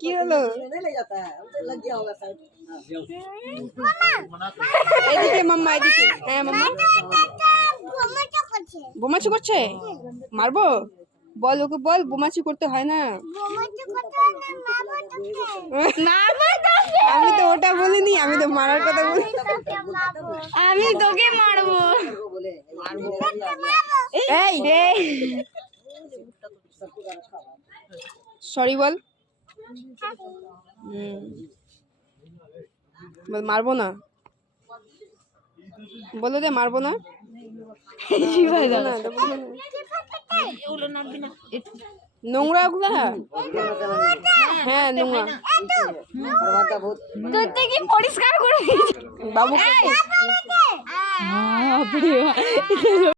কি হলো এদিকে মাম্মা এদিকে। হ্যাঁ মাম্মা বোমাচু করছে, মারবো? বল ওকে, বল বোমাচু করতে হয় না। আমি তো ওটা বলিনি, আমি তো মারার কথা বলি। আমি তোকে মারবো। এই সরি বল। মারবো না, বলো দে মারবো না। নোংরা ওগুলা, হ্যাঁ নোংরা। পরিষ্কার করে বাবু